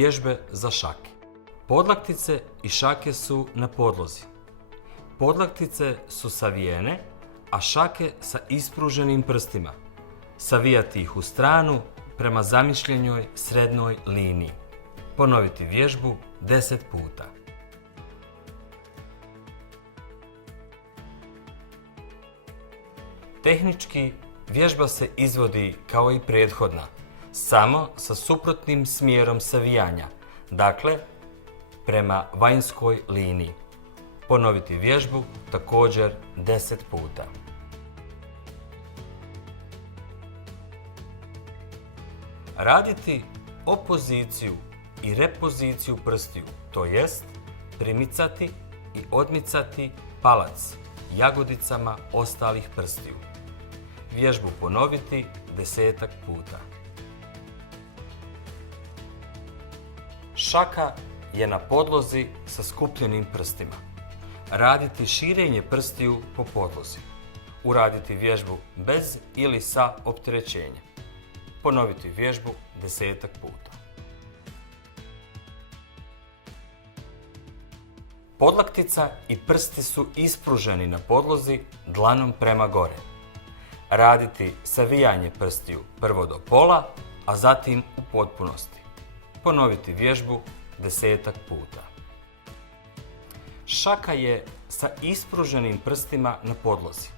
Vježbe za šake. Podlaktice i šake su na podlozi. Podlaktice su savijene, a šake sa ispruženim prstima. Savijati ih u stranu prema zamišljenoj srednjoj liniji. Ponoviti vježbu 10 puta. Tehnički, vježba se izvodi kao i prethodna, samo sa suprotnim smjerom savijanja, dakle prema vanjskoj liniji. Ponoviti vježbu također 10 puta. Raditi opoziciju i repoziciju prstiju, to jest primicati i odmicati palac jagodicama ostalih prstiju. Vježbu ponoviti 10 puta. Šaka je na podlozi sa skupljenim prstima. Raditi širenje prstiju po podlozi. Uraditi vježbu bez ili sa opterećenjem. Ponoviti vježbu 10 puta. Podlaktica i prsti su ispruženi na podlozi dlanom prema gore. Raditi savijanje prstiju prvo do pola, a zatim u potpunosti. Ponoviti vježbu 10 puta. Šaka je sa ispruženim prstima na podlozi.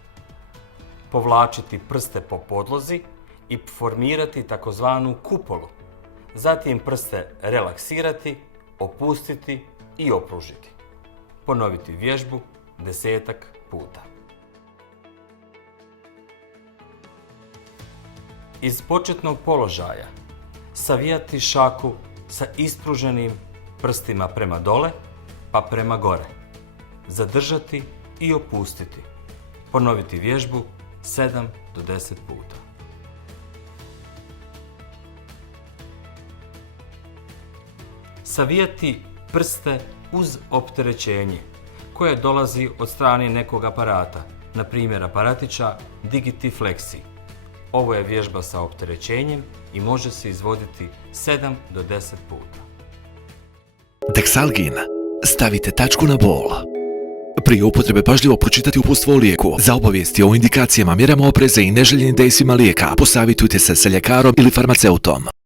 Povlačiti prste po podlozi i formirati takozvanu kupolu. Zatim prste relaksirati, opustiti i opružiti. Ponoviti vježbu 10 puta. Iz početnog položaja savijati šaku sa ispruženim prstima prema dole pa prema gore. Zadržati i opustiti. Ponoviti vježbu 7 do 10 puta. Savijati prste uz opterećenje koje dolazi od strane nekog aparata, na primjer aparatića Digitiflexi. Ovo je vježba sa opterećenjem i može se izvoditi 7 do 10 puta. Dexalgin. Stavite tačku na bol. Prije upotrebe pažljivo pročitati uputstvo o lijeku. Za obavijesti o indikacijama, mjerama opreza i neželjenim dejstvima lijeka posavitujte se sa ljekarom ili farmaceutom.